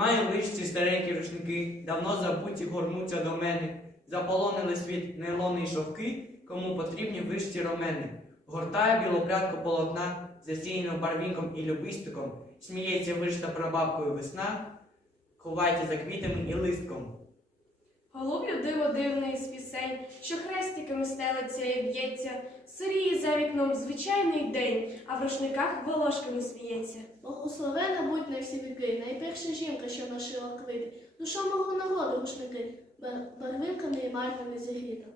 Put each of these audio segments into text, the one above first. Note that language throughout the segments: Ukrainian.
Маю вищі старенькі рушники, давно забуті горнуться до мене. Заполонили світ нейлони й шовки, кому потрібні вишці ромени. Гортає білопрядку полотна, засіяно барвінком і любистиком. Сміється вишта прабабкою весна, ховається за квітами і листком. Голублю диво дивний з пісень, що хрестиками стелиться і б'ється, сиріє за вікном звичайний день, а в рушниках волошками сміється. Благословена будь на всі віки, найперша жінка, що нашила квити, душа мого народу рушники, бар- барвинками і мальвами зігріта.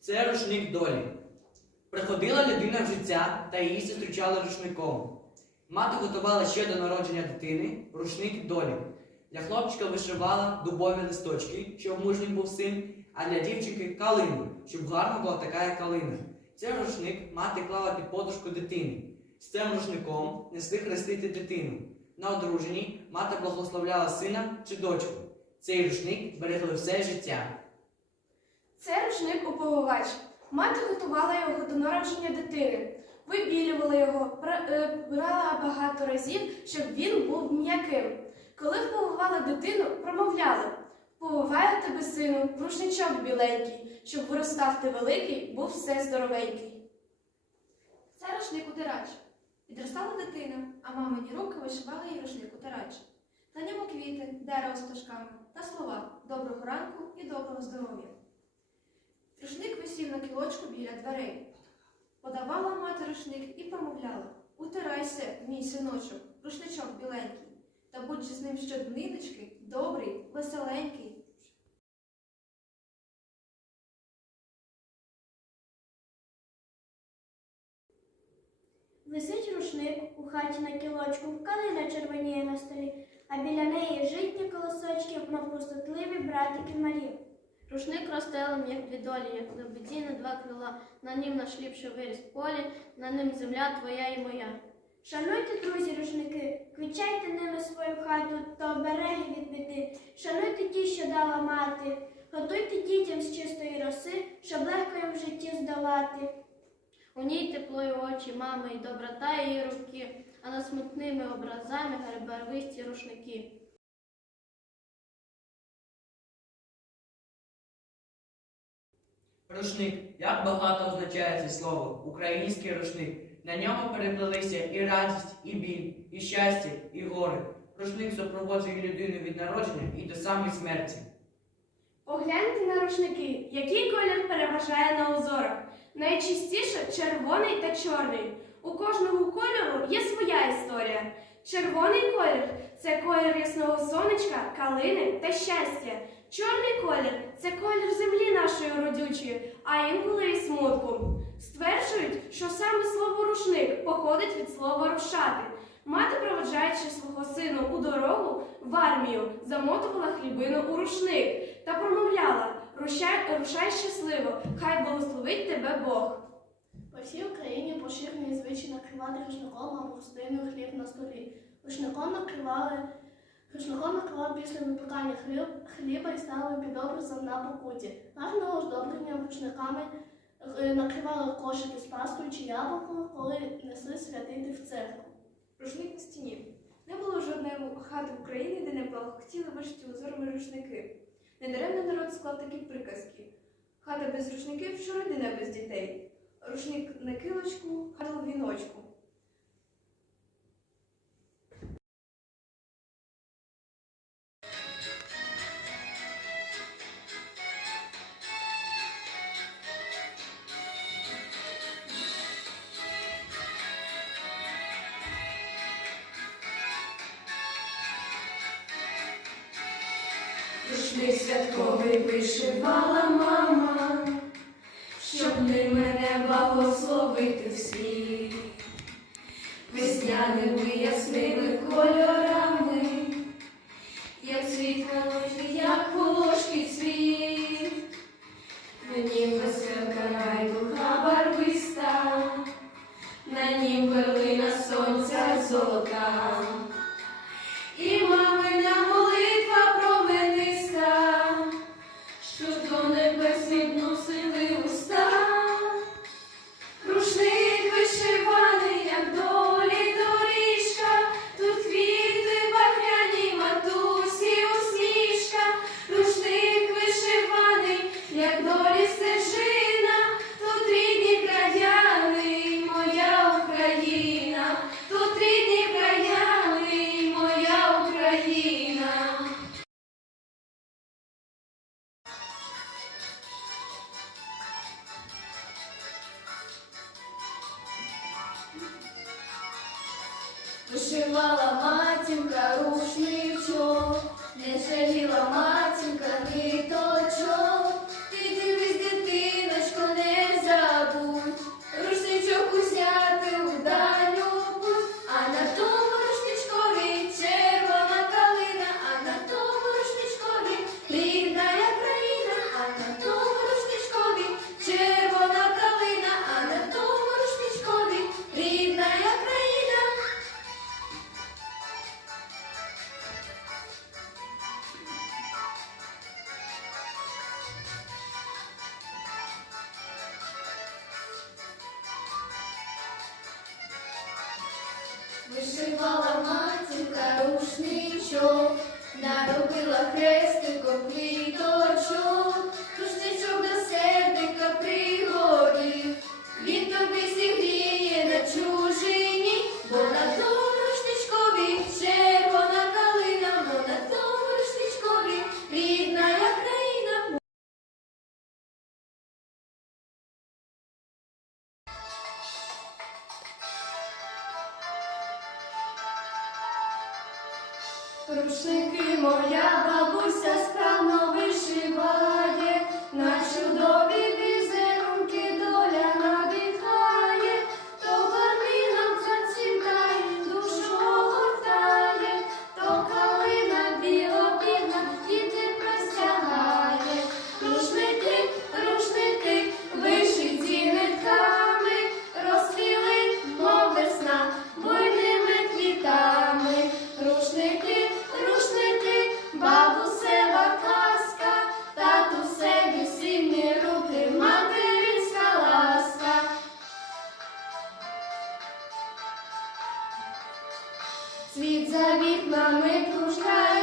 Це рушник долі. Приходила людина в життя та її зустрічали рушником. Мати готувала ще до народження дитини рушник долі. Для хлопчика вишивала дубові листочки, щоб мужній був син, а для дівчинки калину, щоб гарна була така як калина. Цей рушник мати клала під подушку дитини. З цим рушником несли хрестити дитину. На одруженні мати благословляла сина чи дочку. Цей рушник берегли все життя. Це рушник уповувач. Мати готувала його до народження дитини. Вибілювала його, е, брала багато разів, щоб він був м'яким. Коли вповували дитину, промовляли Повиваю тебе, сину, рушничок біленький, щоб виростав ти великий, був все здоровенький. Це рушник утирач. Підростала дитина, а мамині руки вишивали їй рушник утирач. На ньому квіти, дерево з пташками та слова доброго ранку і доброго здоров'я. Рушник висів на кілочку біля дверей. Подавала мати рушник і промовляла Утирайся, мій синочок, рушничок біленький, та будь з ним щодниночки, добрий, веселенький. Висить рушник у хаті на кілочку, калина червоніє на столі, а біля неї житні колосочки, мов пустотливі братики малі. Рушник розстелем, як дві долі, як лебеді на два крила, на нім наш ліпший виріс полі, на ним земля твоя і моя. Шануйте, друзі, рушники, квічайте ними свою хату та обереги від біди. Шануйте ті, що дала мати, готуйте дітям з чистої роси, щоб легко їм в житті здолати. У ній тепло й очі мами і доброта її руки, а над смутними образами барвисті рушники. Рушник. Як багато означає це слово. Український рушник. На ньому переплелися і радість, і біль, і щастя, і горе. Рушник супроводжує людину від народження і до самої смерті. Погляньте на рушники, який колір переважає на узорах. Найчастіше червоний та чорний. У кожного кольору є своя історія. Червоний колір це колір ясного сонечка, калини та щастя. Чорний колір це колір землі нашої родючої, а інколи і смутку. Стверджують, що саме слово рушник походить від слова рушати. Мати, проведжаючи свого сина у дорогу в армію, замотувала хлібину у рушник та промовляла Рушай, рушай щасливо, хай благословить тебе Бог. По всій Україні поширені звичай накривати рушником або гостиною хліб на столі. Рушником накривали рушником накривали після випікання хліба і ставили під образом на покуті. Гарного оздоблення рушниками е, накривали кошики з пастою чи яблуком, коли несли святити в церкву. Рушник на стіні. Не було жодної хати в Україні, де не хотіли вишити узорами рушники. Недаремно народ склав такі приказки. Хата без рушників, що родина без дітей. Рушник на килочку, хата в віночку. Рушник святковий вишивала мама, щоб ти мене благословити в світ. Весняними ясними кольорами, як світ вишивала матінка рушничок, не жаліла матінка. Вишивала матінка рушничок, наробила хрестиком квіточок. Рушники моя бабуся справно вишиває на чудові. Світ за ми кружляє.